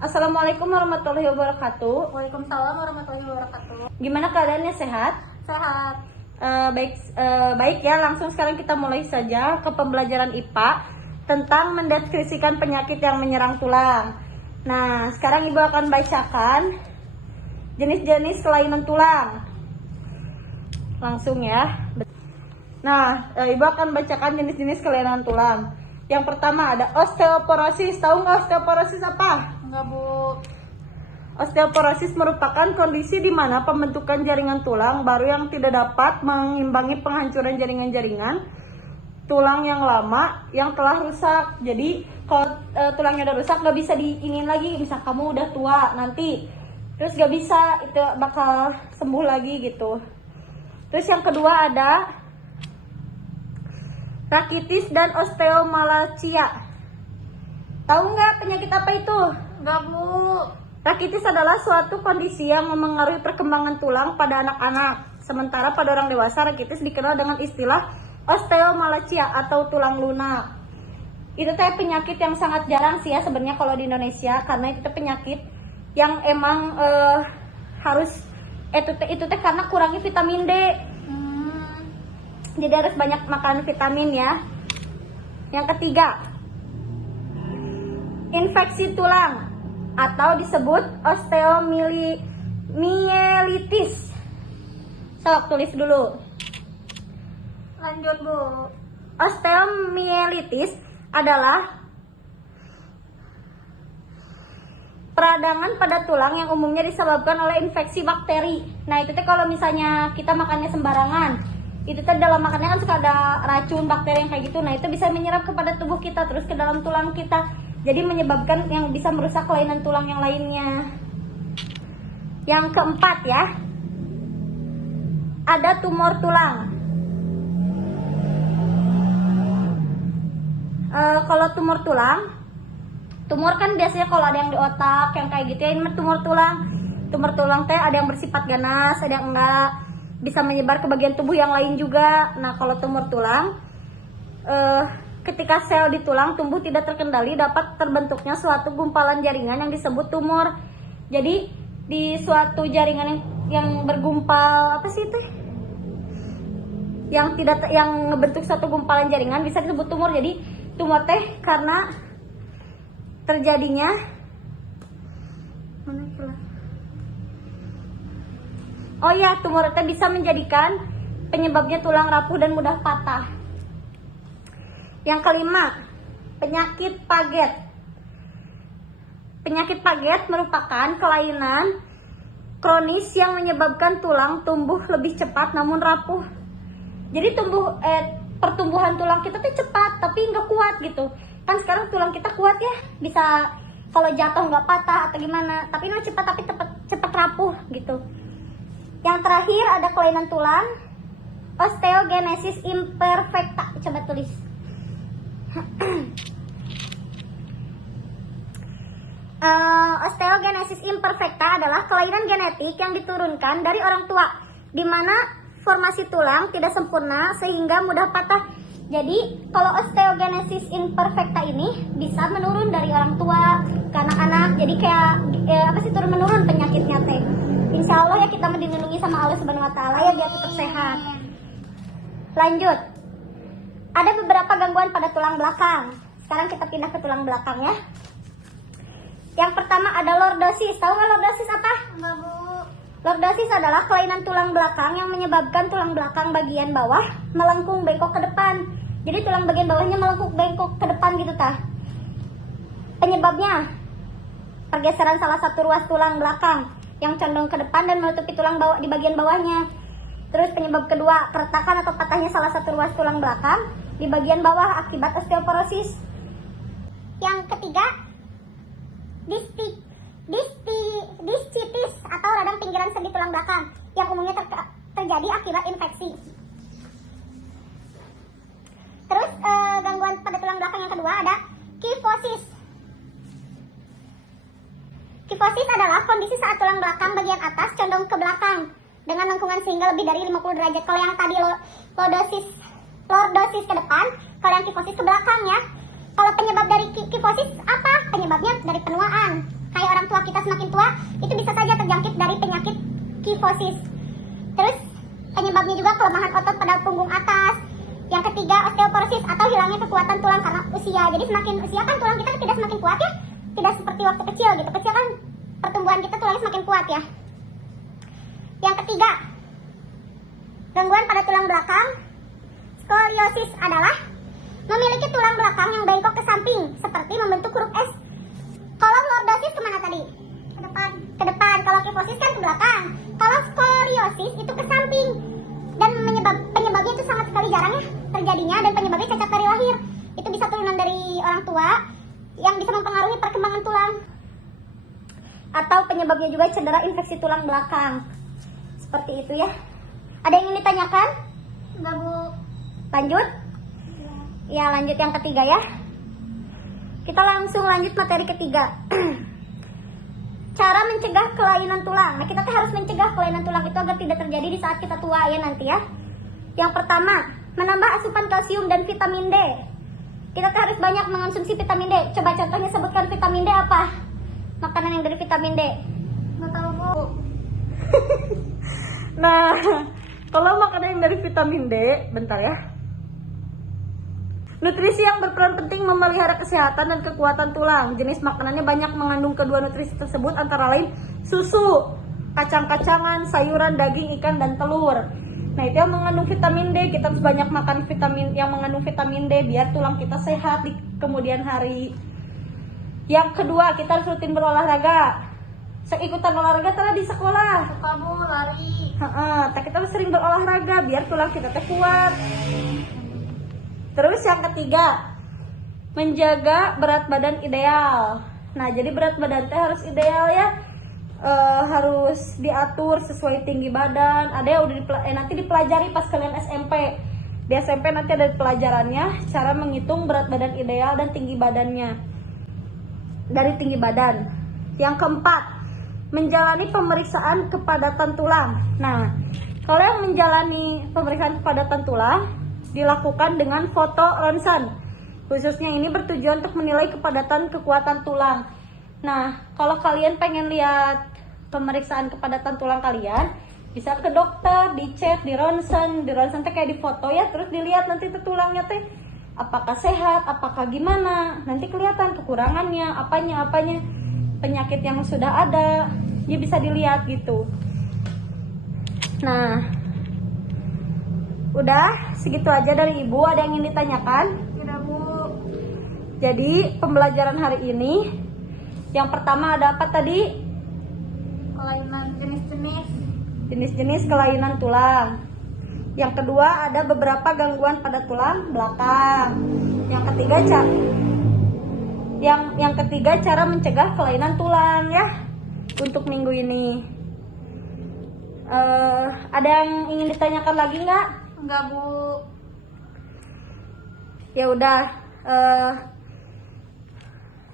Assalamualaikum warahmatullahi wabarakatuh. Waalaikumsalam warahmatullahi wabarakatuh. Gimana keadaannya, sehat? Sehat. Baik ya. Langsung sekarang kita mulai saja ke pembelajaran IPA tentang mendeskripsikan penyakit yang menyerang tulang. Nah, sekarang Ibu akan bacakan jenis-jenis kelainan tulang. Langsung ya. Nah, Ibu akan bacakan jenis-jenis kelainan tulang. Yang pertama ada osteoporosis. Tahu nggak osteoporosis apa? Enggak, Bu. Osteoporosis merupakan kondisi di mana pembentukan jaringan tulang baru yang tidak dapat mengimbangi penghancuran jaringan-jaringan tulang yang lama yang telah rusak. Jadi kalau tulangnya udah rusak nggak bisa diinin lagi. Misal kamu udah tua nanti, terus nggak bisa itu bakal sembuh lagi gitu. Terus yang kedua ada rakitis dan osteomalacia. Tahu nggak penyakit apa itu? Enggak, Bu. Rakitis adalah suatu kondisi yang memengaruhi perkembangan tulang pada anak-anak. Sementara pada orang dewasa, rakitis dikenal dengan istilah osteomalacia atau tulang lunak. Itu teh penyakit yang sangat jarang sih ya sebenarnya kalau di Indonesia, karena itu teh penyakit yang emang harus itu teh karena kurangnya vitamin D. Jadi harus banyak makan vitamin ya. Yang ketiga, infeksi tulang atau disebut osteomyelitis. Sok tulis dulu. Lanjut, Bu. Osteomyelitis adalah peradangan pada tulang yang umumnya disebabkan oleh infeksi bakteri. Nah, itu teh kalau misalnya kita makannya sembarangan, itu teh dalam makannya kan suka ada racun bakteri yang kayak gitu. Nah, itu bisa menyerap kepada tubuh kita terus ke dalam tulang kita. Jadi menyebabkan yang bisa merusak kelainan tulang yang lainnya. Yang keempat ya, ada tumor tulang. Kalau tumor tulang, tumor kan biasanya kalau ada yang di otak, yang kayak gitu ya, ini tumor tulang. Tumor tulang teh ada yang bersifat ganas, ada yang enggak, bisa menyebar ke bagian tubuh yang lain juga. Nah, kalau tumor tulang, ketika sel di tulang tumbuh tidak terkendali, dapat terbentuknya suatu gumpalan jaringan yang disebut tumor. Jadi di suatu jaringan yang bergumpal, apa sih itu? Yang ngebentuk suatu gumpalan jaringan bisa disebut tumor. Jadi tumor teh karena terjadinya tumor teh bisa menjadikan penyebabnya tulang rapuh dan mudah patah. Yang kelima, penyakit Paget. Penyakit Paget merupakan kelainan kronis yang menyebabkan tulang tumbuh lebih cepat namun rapuh. Jadi pertumbuhan tulang kita tuh cepat tapi nggak kuat gitu. Kan sekarang tulang kita kuat ya, bisa kalau jatuh nggak patah atau gimana. Tapi ini cepat tapi cepat rapuh gitu. Yang terakhir ada kelainan tulang, osteogenesis imperfecta. Coba tulis. Osteogenesis imperfecta adalah kelainan genetik yang diturunkan dari orang tua, di mana formasi tulang tidak sempurna sehingga mudah patah. Jadi kalau osteogenesis imperfecta ini bisa menurun dari orang tua ke anak-anak. Jadi kayak turun menurun penyakitnya teh. Insya Allah ya kita dilindungi sama Allah Subhanahu Wa Taala ya biar tetap sehat. Lanjut. Ada beberapa gangguan pada tulang belakang. Sekarang kita pindah ke tulang belakang ya. Yang pertama ada lordosis. Tahu nggak lordosis apa? Enggak, Bu. Lordosis adalah kelainan tulang belakang yang menyebabkan tulang belakang bagian bawah melengkung bengkok ke depan. Jadi tulang bagian bawahnya melengkung bengkok ke depan gitu tah. Penyebabnya pergeseran salah satu ruas tulang belakang yang condong ke depan dan menutupi tulang bawah di bagian bawahnya. Terus penyebab kedua, keretakan atau patahnya salah satu ruas tulang belakang di bagian bawah akibat osteoporosis. Yang ketiga, discitis atau radang pinggiran sendi tulang belakang yang umumnya terjadi akibat infeksi. Terus gangguan pada tulang belakang yang kedua ada kifosis. Kifosis adalah kondisi saat tulang belakang bagian atas condong ke belakang dengan lengkungan sehingga lebih dari 50 derajat. Kalau yang tadi lordosis ke depan, kalau yang kifosis ke belakang ya. Kalau penyebab dari kifosis apa? Penyebabnya dari penuaan. menyertai orang tua kita semakin tua, itu bisa saja terjangkit dari penyakit kifosis. Terus penyebabnya juga kelemahan otot pada punggung atas. Yang ketiga, osteoporosis atau hilangnya kekuatan tulang karena usia. Jadi semakin usia kan tulang kita tidak semakin kuat ya. Tidak seperti waktu kecil gitu. Kecil kan pertumbuhan kita tulangnya semakin kuat ya. Yang ketiga, gangguan pada tulang belakang. Skoliosis adalah memiliki tulang belakang yang bengkok ke samping seperti membentuk huruf S. Kalau lordosis kemana tadi? Ke depan. Ke depan. Kalau kifosis kan ke belakang. Kalau skoliosis itu ke samping. Dan penyebabnya itu sangat sekali jarang ya terjadinya, dan penyebabnya cacat dari lahir. Itu bisa turunan dari orang tua yang bisa mempengaruhi perkembangan tulang. Atau penyebabnya juga cedera infeksi tulang belakang. Seperti itu ya. Ada yang ingin ditanyakan? Enggak, Bu. Lanjut? Ya, lanjut yang ketiga ya. Kita langsung lanjut materi ketiga. Cara mencegah kelainan tulang. Nah, kita harus mencegah kelainan tulang itu agar tidak terjadi di saat kita tua ya nanti ya. Yang pertama, menambah asupan kalsium dan vitamin D. Kita harus banyak mengonsumsi vitamin D. Coba contohnya sebutkan vitamin D apa? Makanan yang dari vitamin D. Nggak tahu, Bu. Nah, kalau makanan yang dari vitamin D, bentar ya. Nutrisi yang berperan penting memelihara kesehatan dan kekuatan tulang. Jenis makanannya banyak mengandung kedua nutrisi tersebut, antara lain susu, kacang-kacangan, sayuran, daging, ikan, dan telur. Nah, itu yang mengandung vitamin D. Kita harus banyak makan vitamin yang mengandung vitamin D biar tulang kita sehat di kemudian hari. Yang kedua, kita harus rutin berolahraga. Ikutan olahraga telah di sekolah. Suka, Bu, lari. Kita harus sering berolahraga biar tulang kita kuat. Terus yang ketiga, menjaga berat badan ideal. Nah, jadi berat badan harus ideal ya. Harus diatur sesuai tinggi badan. Ada yang udah nanti dipelajari pas kalian SMP. Di SMP nanti ada pelajarannya cara menghitung berat badan ideal dan tinggi badannya dari tinggi badan. Yang keempat, menjalani pemeriksaan kepadatan tulang. Nah, kalau yang menjalani pemeriksaan kepadatan tulang dilakukan dengan foto ronsen. Khususnya ini bertujuan untuk menilai kepadatan kekuatan tulang. Nah, kalau kalian pengen lihat pemeriksaan kepadatan tulang kalian, bisa ke dokter, dicek, di ronsen teh kayak di foto ya, terus dilihat nanti tulangnya teh apakah sehat, apakah gimana. Nanti kelihatan kekurangannya, apanya, penyakit yang sudah ada, ya bisa dilihat gitu. Nah, udah segitu aja dari Ibu. Ada yang ingin ditanyakan? Tidak, Bu. Jadi pembelajaran hari ini yang pertama ada apa tadi? Kelainan Jenis-jenis kelainan tulang. Yang kedua ada beberapa gangguan pada tulang belakang. Yang ketiga cara mencegah kelainan tulang ya untuk minggu ini. Ada yang ingin ditanyakan lagi nggak? Enggak, Bu. Ya udah,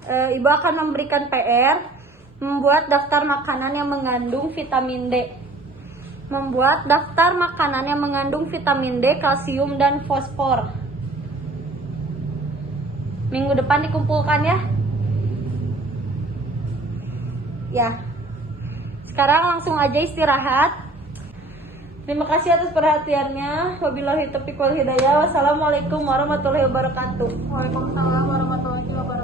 Ibu akan memberikan PR membuat daftar makanan yang mengandung vitamin D. Membuat daftar makanan yang mengandung vitamin D, kalsium, dan fosfor. Minggu depan dikumpulkan ya. Ya. Sekarang langsung aja istirahat. Terima kasih atas perhatiannya. Wabillahi taufiq wal hidayah. Wassalamualaikum warahmatullahi wabarakatuh. Waalaikumsalam warahmatullahi wabarakatuh.